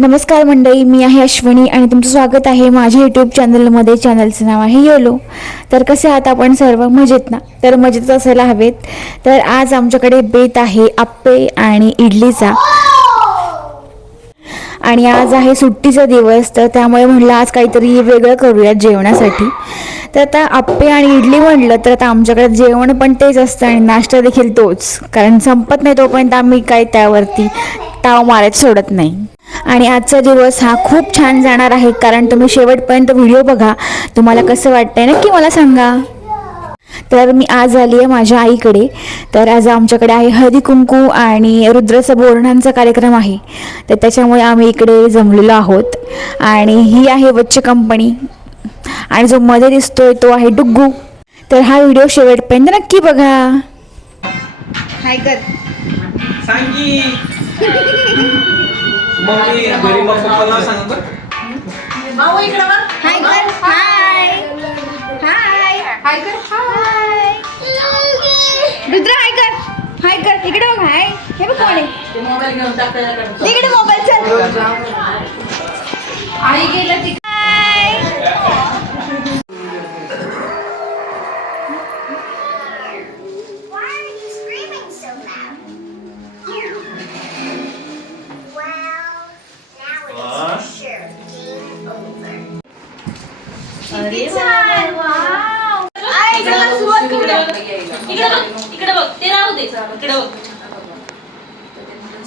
नमस्कार मंडळी, मी आहे अश्विनी आणि तुमचं स्वागत आहे माझ्या यूट्यूब चॅनलमध्ये. चॅनलचं नाव आहे योलो. तर कसे आहात आपण सर्व? मजेत ना? तर मजेतच असायला हवेत. तर आज आमच्याकडे बेत आहे आप्पे आणि इडलीचा. आणि आज आहे सुट्टीचा दिवस, तर त्यामुळे म्हटलं आज काहीतरी वेगळं करूयात जेवणासाठी. तर आता आप्पे आणि इडली म्हटलं तर आता आमच्याकडे जेवण पण तेच असतं आणि नाश्ता देखील तोच, कारण संपत नाही तोपर्यंत आम्ही काय त्यावरती ताव मारायचं सोडत नाही. आणि आजचा दिवस हा खूप छान जाणार आहे, कारण तुम्ही शेवटपर्यंत व्हिडिओ बघा. तुम्हाला कसं वाटतंय नक्की मला सांगा. तर मी आज आली आहे माझ्या आईकडे. तर आज आमच्याकडे आहे हळदी कुंकू आणि रुद्राचा बोरणांचा कार्यक्रम आहे, तर त्याच्यामुळे आम्ही इकडे जमलेलो आहोत. आणि ही आहे बच्चे कंपनी आणि जो मध्ये दिसतोय तो आहे डुग्गू. तर हा व्हिडिओ शेवटपर्यंत नक्की बघा. हाय कर सांगी मम्मी घरी मग पप्पाला सांग बरं. माऊ इकडे बघ. हाय कर हाय हाय हाय कर. हाय रुद्र हाय कर इकडे बघ. हाय हे बघ कोण आहे. ते मोबाईल घेऊन टाक त्याच्याकडे. इकडे मोबाईल चल. आई गेलं ती. Why are you screaming so loud? Well, now it is for sure game over. अरे वाव. आई चला सुरुवात करूया. इकडे बघ, इकडे बघ. ते राहू दे. इकडे बघ.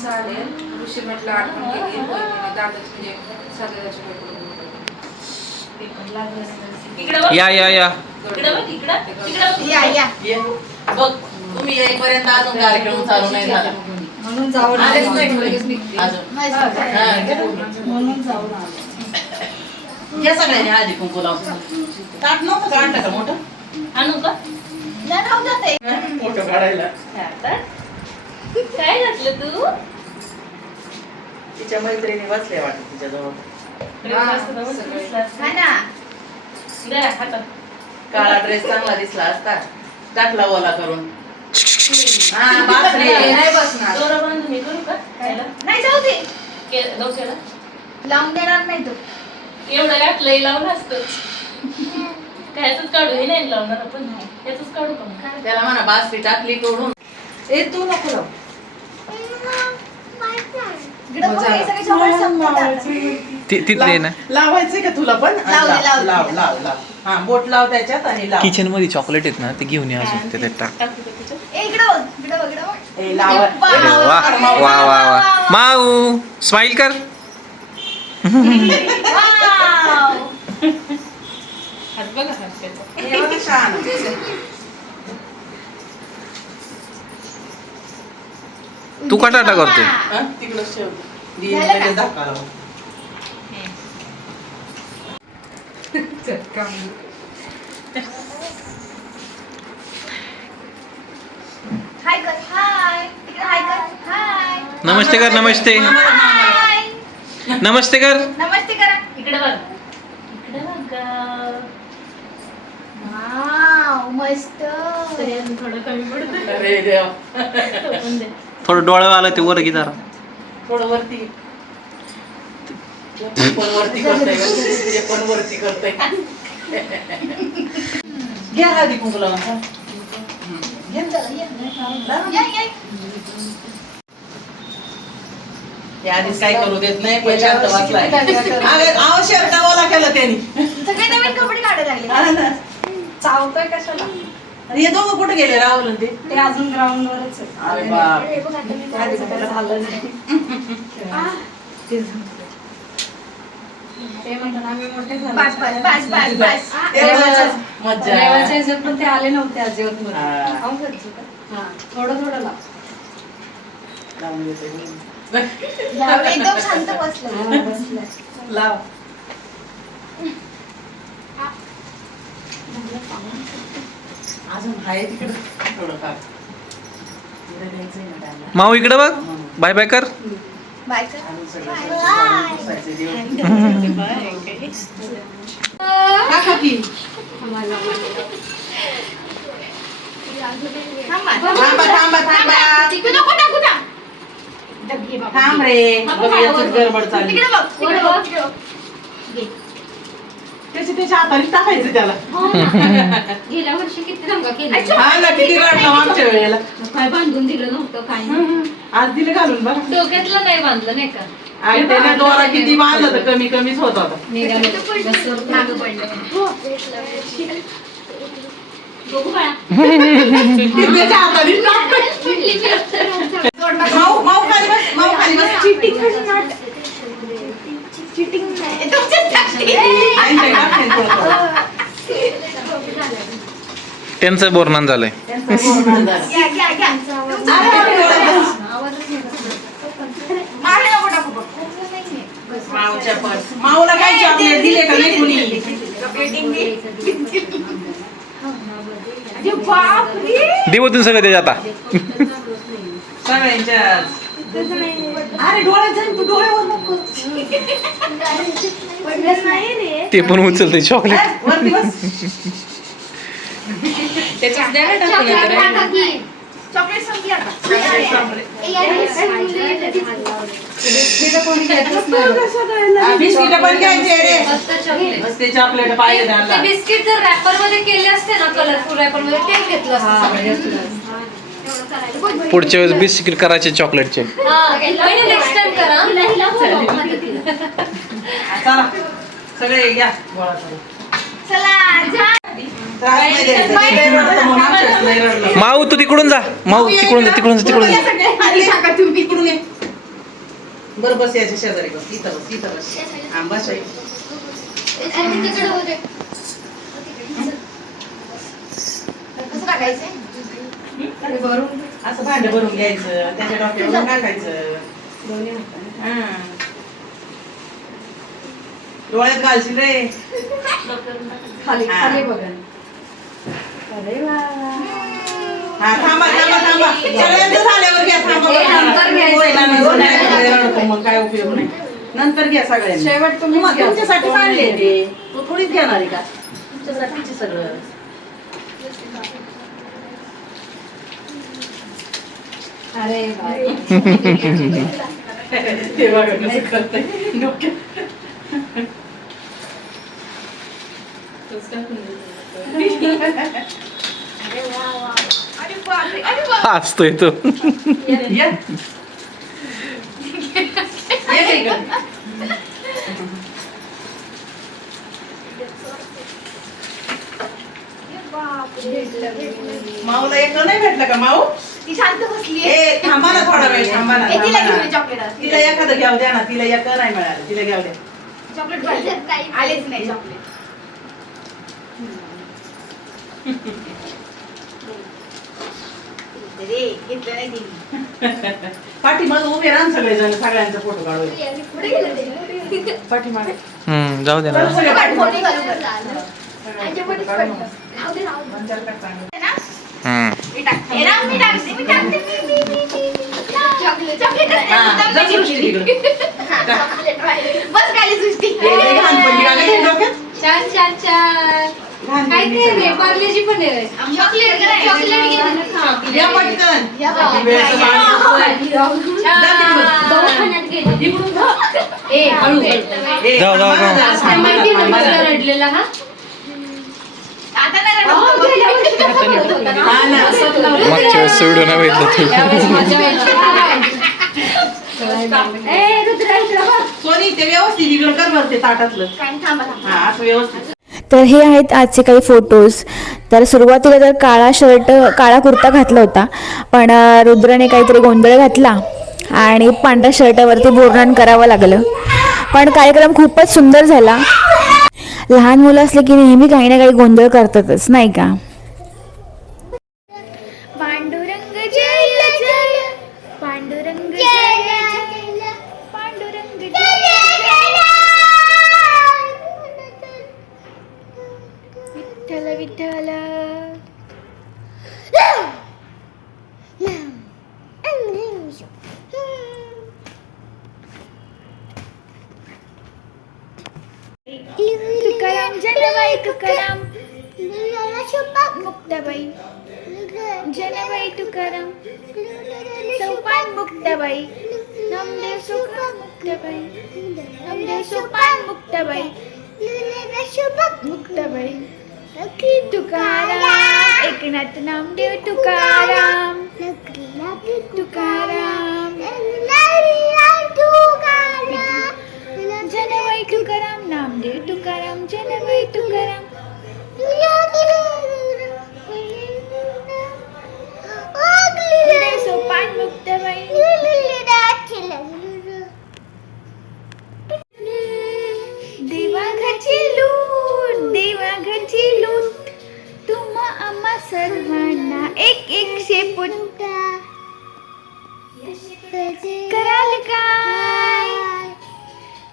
चालेल. ऋषी म्हटलं आठवण केली वहिनीने दादाच म्हणजे सगळ्याची इकडे बघ. या या या इकडे बघ. इकडे बघ. या बघ तुम्ही येईपर्यंत अजून कार्यक्रम चालू नाही झाला. म्हणून जाऊन आलेच नाही. अजून म्हणून जाऊन आलो. घ्या सगळ्यांनी हळदी कुंकू लावून. ताट नव्हतं काढलं का मोठं? आणू का? फोटो काढायला काय घातलं तू? तिच्या मैत्रिणी बसल्या वाटत तिच्याजवळ. काळा ड्रेस चांगला दिसला असता, टाकला ओला करून. नाही बसणार. दोरा बांधून मी करू का? खायला? नाही जाऊ दे. डोक्याला लावून देणार नाही तू. एवढं घातलंय लावून असतं. ह्याच काढू. हे नाही लावणार आपण. ह्याच काढू का मग? त्याला म्हणा बासरी टाकली तोडून. ए तू नको लाव. इकडे बघ, हे सगळे जवळ संपतात. तिथले ना लावायचंय का तुला पण? लाव दे, लाव दे. लाव लाव लाव. हा बोट लाव त्याच्यात आणि लाव. किचन मध्ये चॉकलेट आहेत ना, ते घेऊन या अजून त्याच्यात टाक. टाकू का त्याच्यात? इकडे बघ, इकडे बघ, इकडे बघ. ए, लाव. अरे वा वा वा वा. माऊ स्माइल कर. हात बघा हात त्याचा. हे बघा छान. तू का टाटा करतोय? हा, तिकडंच ठेव. झालं का? लगेच धक्का लाव. हाय कर हाय. इकडे हाय कर हाय. नमस्ते कर. नमस्ते हाय. नमस्ते कर. नमस्ते करा. इकडे बघ. इकडे बघ. वाव मस्त. तरी अजून थोडं कमी पडतं. अरे देवा. पण दे. थोडं डोळं आलं ते वर घे जरा. थोडं वरती. पण वरती करतोय का? ते पण वरती करतोय. घ्या हळदी कुंकू लावून. हा. घे ना. लाव. या या. हे आधीच काय करू देत नाही, पण शांत वाचलाय. अहो शर्ट ओला केला त्यांनी. सगळे नवीन कपडे काढायला लागले. हा ना. चावतोय कशाला? अरे हे दोघं कुठे गेले राहुल ते? ते अजून ग्राउंड वरच आहे. अरे बाप. हे बघ आता मी आधी कुठं झालं नाही. ते म्हणतात आम्ही मोठे झालो. बस बस बस बस बस. तेवढंच मज्जा. देवाच्या ह्याच्यात पण ते आले नव्हते अजिबात मध्ये. हा. खाऊ घालतो का? हा. थोडं थोडं लाव. लावून देते मी. जाऊ, एकदम शांत बसलं. हा, बसलाय. लाव. अजून आहे तिकडं थोडं का पुढे द्यायचंय ना त्यांना. माऊ इकडे बघ. बाय बाय कर. बाय कर. अजून सगळं पुसायचे दिवस. टाका की. थांबा. थांबा थांबा थांबा. तिकडे नको टाकू ना. थांब रे बघ, याचीच गडबड चालली तिकडे बघ तिकडे बघ घे. त्याच्या हाताने टाकायचं त्याला हो ना. गेल्या वर्षी किती रंग केले हा ना किती रडलं आमच्या वेळेला काय बांधून दिलं नव्हतं काय नाही. आज दिलं घालून बघ डोक्यातलं नाही बांधलं नाही का आणि त्याने दोरा किती बांधलं तर कमी कमीच होत होता बघू बाळा त्याच्या हाताने माऊ माऊ खाली बस माऊ खाली बस चिटिंग त्यांचं बोरनान झालंय. माऊच्या पर्स माऊला काय चॉकलेट दिले का नाही कुणी देवतून सगळं त्याच्या आता सगळ्यांच्या अरे डोळ्यात जाईल तू डोळ्यावर नको ते पण उचलते चॉकलेट. वरती बस त्याच्यात द्या ना टाकून आता. चॉकलेट संपली आता बिस्किट पण घ्यायचे रे फक्त चॉकलेट बस ते चॉकलेट पाहिजे ते त्यांना बिस्किट जर रॅपर मध्ये केले असते ना कलरफुल रॅपर मध्ये तेच घेतलं असतं सगळ्यात. पुढच्या वेळेस बिस्किट करायचे चॉकलेटचे. हा नेक्स्ट टाइम करा मदतीला. चला सगळे या गोळा करू. त्रास नाही द्यायचा. ते लय रडतं म्हणून आमच्या वेळेस लय रडलं. माऊ तू तिकडून जा. माऊ तिकडून जा तिकडून जा तिकडून जा. इकडून ये बरं बस याच्या शेजारी बस इथं बस हा बस आहे. असं भांडं भरून घ्यायचं त्याच्या डोक्यावर टाकायचं हा. डोळ्यात घालशील रे खाली बघा हा थांबा सगळ्यांचं झाल्यावर घ्या थांबा होईना नंतर नाही रडतो मग काय उपयोग नाही नंतर घ्या सगळ्यांनी शेवट तुमच्यासाठी आणले ते तू थोडीच घेणार आहे का तुमच्यासाठीच सगळं अरे ते बघा कसं करतंय डोक्यात हसतोय तो. या ये इकडे. माऊला एक नाही भेटलं का माऊ ती शांत बसली ए थांबा ना थोडा वेळ थांबा ना तिला थांबा घेऊन ना. चॉकलेट तिला एखादं घ्याव द्या ना तिला एक नाही मिळालं तिला घ्याव द्या चॉकलेट आलेच नाही चॉकलेट रे घेतलं नाही तिने पाठीमागे उभे राहा ना सगळेजण सगळ्यांचा फोटो काढू पुढे गेलं ते पाठीमागे जाऊ दे ना. सगळे पाठीमागे. फोटो घालून त्याच्यामध्येच पडलं. राहू दे, राहू दे. पंचायत काय चांगलं. है ना? हम्म. मी टाकते. हे राहू, मी टाकते. चॉकलेट असते. हा, जा सृष्टी तिकडं. हा, चॉकलेट राहिले. बस खाली सृष्टी. हे लई लहानपणी गाणं घेऊन डोक्यात. छान छान छान काय ते रे पार्लेजी पण आहे चॉकलेट घे, चॉकलेट घे. या पटकन. या बाबा. वेळेचं पाणी. दवाखान्यात गेली ए हळू ए, जाऊ, जाऊ, थांबा ना जाऊ. जरा. माहिती ना कसला रडलेला हा आता नाही रडत. हा ना. मागच्या वेळेस सोडून नाही भेटलं ए रुद्रा इकडे बघ सोनी ते व्यवस्थित इकडं कर बरं ते ताटातलं काय थांबा थांबा. हा असं व्यवस्थित तर हे आहेत आजचे काही फोटोज. तर सुरुवातीला तर काळा शर्ट काळा कुर्ता घातला होता, पण रुद्राने काहीतरी गोंधळ घातला आणि पांढऱ्या शर्टावरती बोरनन करावं लागलं. पण कार्यक्रम खूपच सुंदर झाला. लहान मुलं असले की नेहमी काही ना काही गोंधळ करतातच, नाही का. पांडुरंग जय जय पांडुरंग जय जय पांडुरंग जय जय विठ्ठल विठ्ठल तुकाराम जनबाई तुकाराम मुक्ताबाई जनबाई तुकाराम चौपान मुक्ताबाई नामदेव सुपान मुक्ताबाई, नामदेव सुपान मुक्ताबाई, मुक्ताबाई, तुकाराम, एकनाथ नामदेव तुकाराम, तुकाराम, जनबाई तुकाराम, नामदेव तुकाराम, जनबाई तुकाराम. नामदेव सोपान मुक्ताबाई. देवा घरची लूट, देवा घरची लूट, तुम्हा आम्हा सर्वांना एक एक शेपूट. कराल काय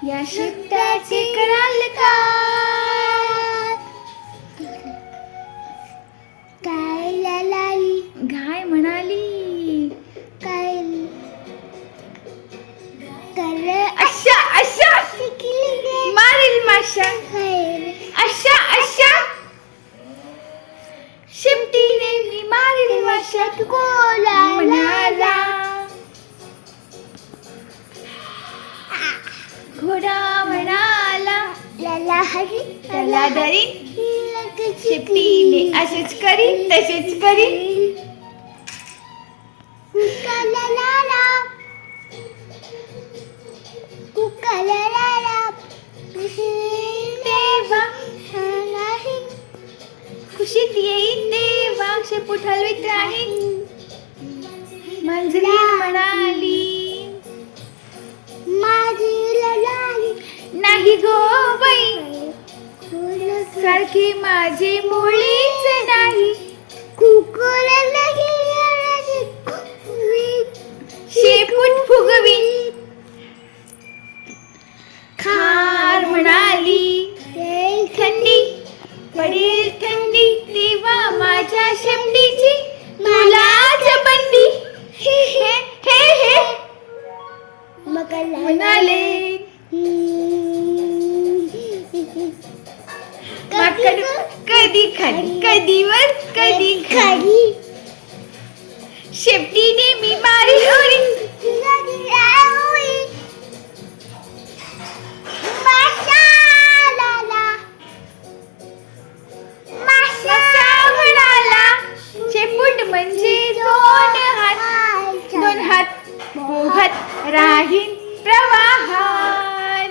या शेपटाचे, कराल काय? काय लाली घाय म्हणाली, काय अशा अशा मारील माशा, अशा अशा शेपटीने मी मारील माशा. म्हणाला घोडा, म्हणाला त्याला धरीन, शेपटीने असेच करीन, तसेच करीन. देवा खुशीत येईन, देवा शेपूट हलवीत राहीन. मांजरी म्हणाली नाही गो बाई, सारखी माझी मुळीच नाही. शेपूट फुगवी. खार म्हणाली थंडी पडेल, थंडी तेव्हा माझ्या शेपटीची तुलाच बंडी. हे हे हे म्हणाले माकड कधी खाली, कधी वर, कधी खाली. शेपटीने मी मारी ओरी. मासा म्हणाला शेपूट म्हणजे दोन हात, दोन हात पोहत राहीन प्रवाहात,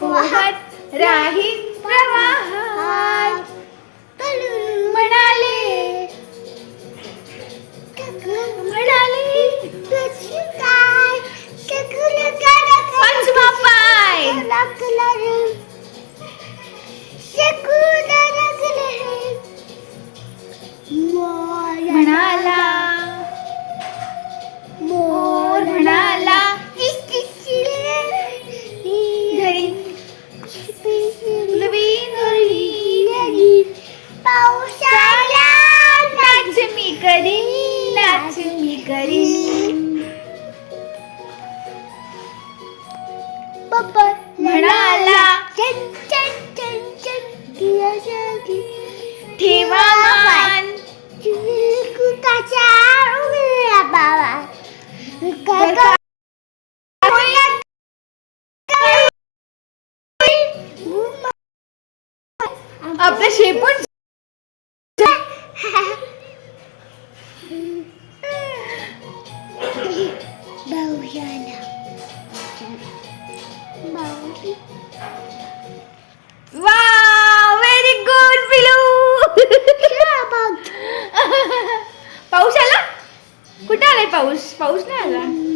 पोहत राहीन प्रवाहात. म्हणाले पंचमा पाय. म्हणाला मोर, म्हणाला घरी पावसाला नाच मी करीन, नाच मी करीन. म्हणाला ठेवा मान, आपलं शेपूट वाव, व्हेरी गुड पिलू. पाऊस आला? कुठे आलाय पाऊस? पाऊस नाही आला. नम.